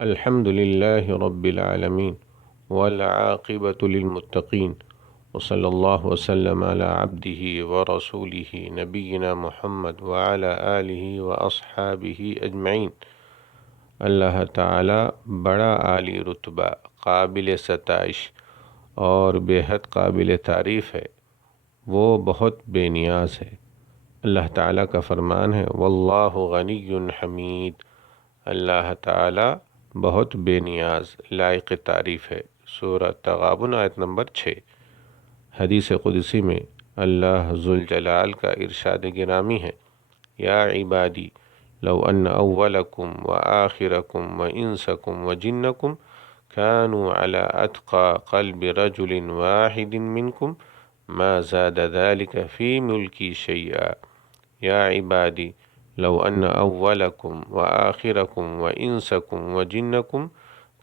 الحمد لله رب العالمين والعاقبة للمتقين وصلى الله وسلم على عبده ورسوله نبينا محمد وعلى آله وأصحابه أجمعين۔ اللہ تعالی بڑا عالی رتبہ، قابل ستائش اور بے حد قابل تعریف ہے۔ وہ بہت بے نیاز ہے۔ اللہ تعالیٰ کا فرمان ہے واللہ غنی حمید۔ اللہ تعالیٰ بہت بے نیاز، لائق تعریف ہے۔ سورہ تغابن آیت نمبر 6۔ حدیث قدسی میں اللہ ذوالجلال کا ارشاد گرامی ہے یا عبادی لو ان اولکم وآخرکم وانسکم وجنکم كانوا على اتقى قلب رجل واحد منکم ما زاد ذلك في ملکی شیئا۔ یا عبادی لو ان اولکم وآخرکم وانسکم وجنکم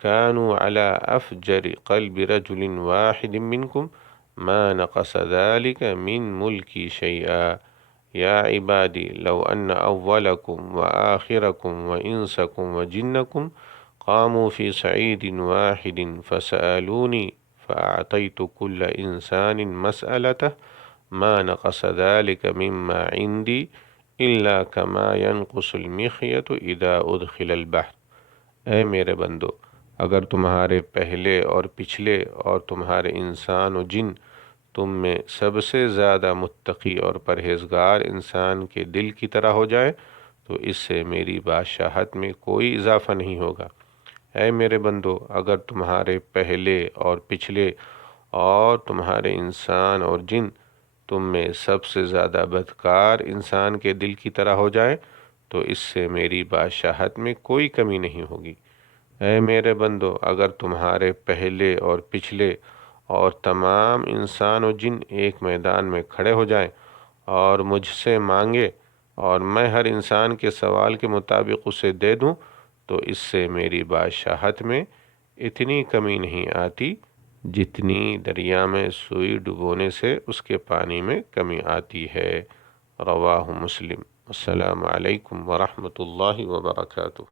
كانوا على افجر قلب رجل واحد منکم ما نقص ذلك من ملکی شیئا۔ یا عبادی لو ان اولکم وآخرکم وانسکم وجنکم قاموا في صعيد واحد فسألوني فأعطيت كل إنسان مسألته ما نقص ذلك مما عندي إلا كما ينقص المخيط إذا أدخل البحر۔ اے میرے بندو، اگر تمہارے پہلے اور پچھلے اور تمہارے انسان و جن تم میں سب سے زیادہ متقی اور پرہیزگار انسان کے دل کی طرح ہو جائے تو اس سے میری بادشاہت میں کوئی اضافہ نہیں ہوگا۔ اے میرے بندو، اگر تمہارے پہلے اور پچھلے اور تمہارے انسان اور جن تم میں سب سے زیادہ بدکار انسان کے دل کی طرح ہو جائے تو اس سے میری بادشاہت میں کوئی کمی نہیں ہوگی۔ اے میرے بندو، اگر تمہارے پہلے اور پچھلے اور تمام انسان و جن ایک میدان میں کھڑے ہو جائیں اور مجھ سے مانگے اور میں ہر انسان کے سوال کے مطابق اسے دے دوں تو اس سے میری بادشاہت میں اتنی کمی نہیں آتی جتنی دریا میں سوئی ڈبونے سے اس کے پانی میں کمی آتی ہے۔ رواہ مسلم۔ السلام علیکم ورحمۃ اللہ وبرکاتہ۔